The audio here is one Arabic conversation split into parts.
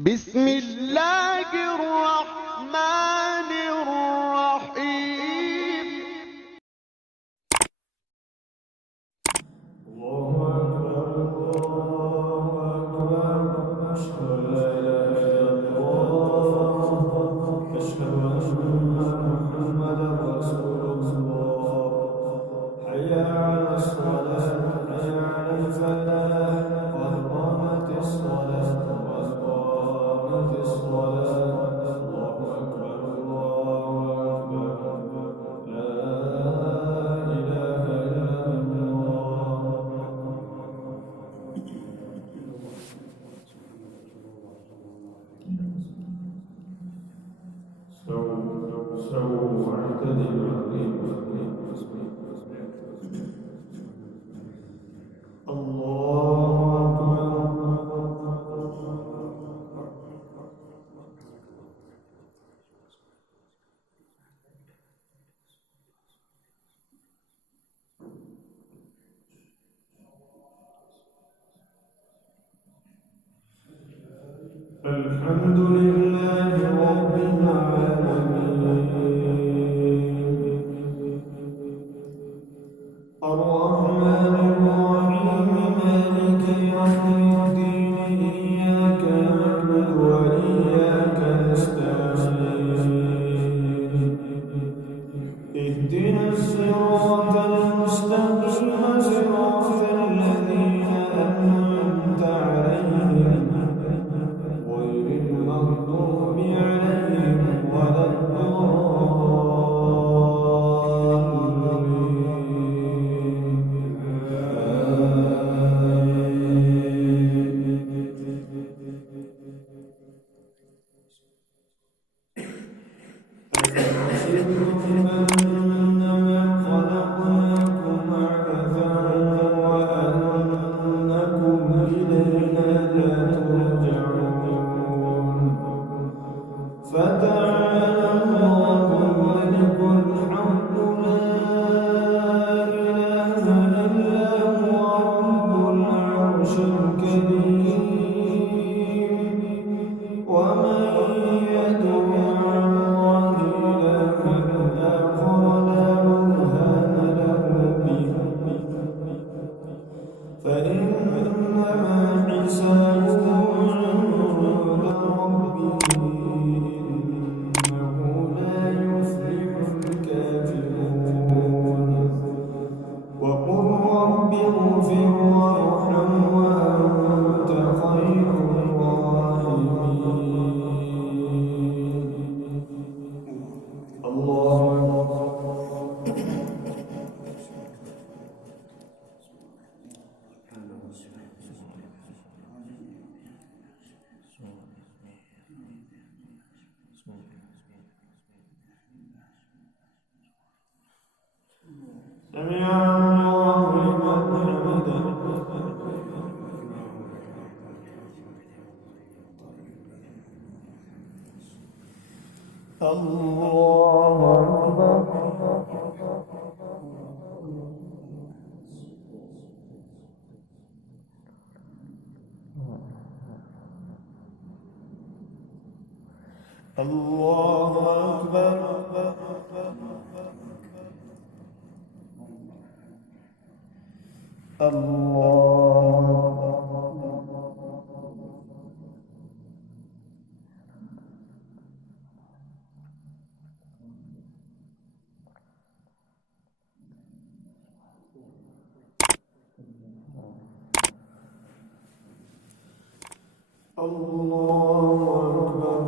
بسم الله الرحمن الرحيم. الله أكبر الله أكبر، أشهد أن لا إله إلا الله، أشهد أن محمدا رسول الله. حي على الصلاة، حي على الفلاح، قد قامت الصلاة قد قامت الصلاة. الله أكبر الله أكبر، لا إله إلا الله. استووا واعتدلوا. الله أكبر. الحمد لله رب العالمين، الرحمن الرحيم، مالك يوم الدين، إياك نعبد وإياك نستعين، اهدنا الصراط المستقيم، صراط الذين أنعمت عليهم غير المغضوب عليهم ولا أفحسبتم أنما خلقناكم عبثا وأنكم إلينا لا ترجعون. فتعالى الله الملك الحق، لا إله إلا هو رب العرش الكريم. ومن يدع مع الله إلها آخر لا برهان له به فإنما حسابه عند ربه، إنه لا يفلح الكافرون. وقل رب اغفر وارحم وأنت خير الراحمين. الله أكبر. سمع الله لمن حمده. الله أكبر. الله أكبر. الله أكبر.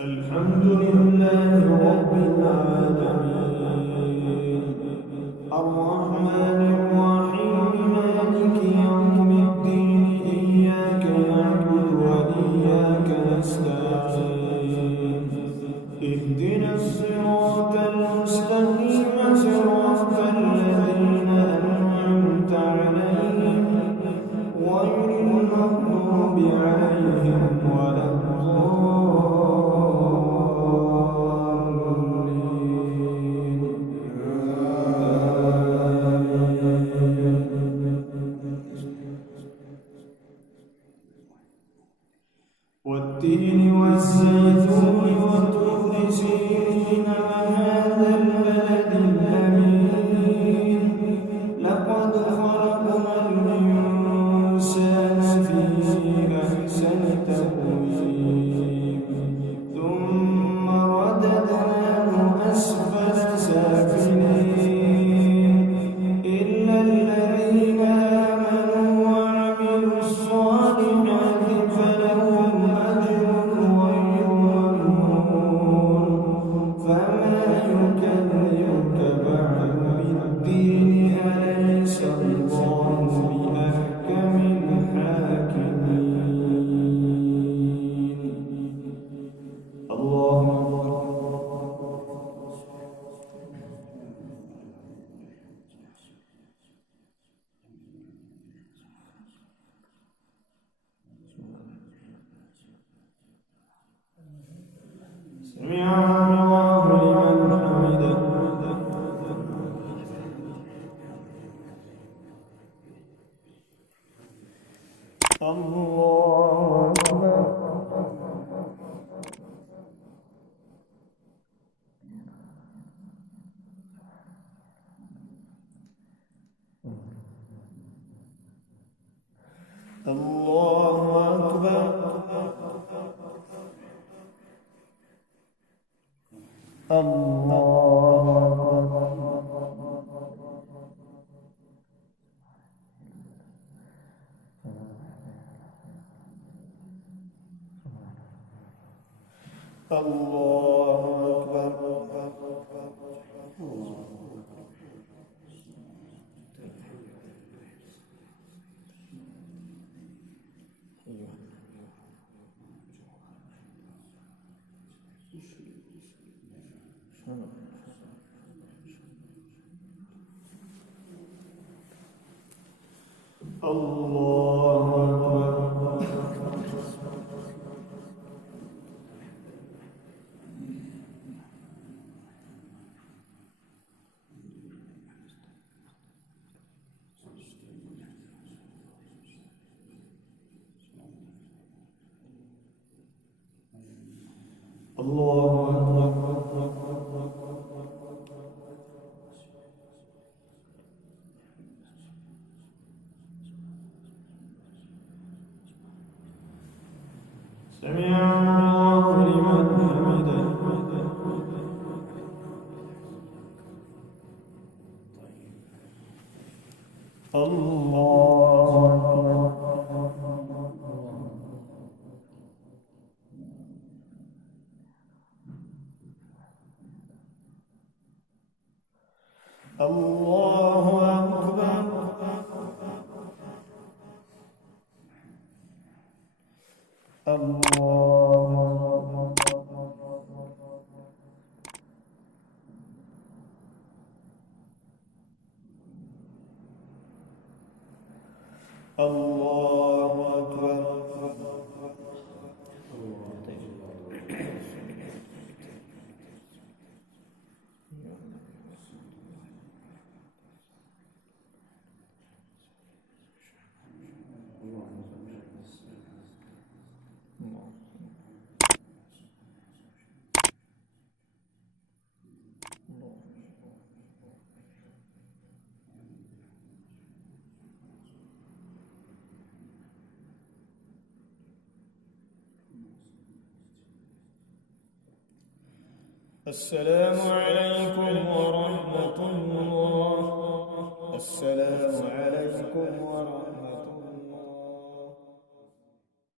الحمد لله رب العالمين، الرحمن الرحيم، مالك يوم الدين، إياك نعبد وإياك نستعين، اهدنا الصراط المستقيم، صراط الذين أنعمت عليهم غير المغضوب عليهم ولا الضالين. والتين والزيتون وطور سينين وهذا البلد الأمين لقد خلقنا الإنسان في أحسن تقويم ثم رددناه أسفل سافلين إلا الذين آمنوا وعملوا الصالحات فلهم أجر غير ممنون فما يكذبك بعد بالدين أليس الله بأحكم الحاكمين الله سمع الله لمن حمده الله أكبر الله أكبر الله سمع الله لمن حمده الله أكبر الله أكبر السلام عليكم ورحمة الله. السلام عليكم ورحمة الله.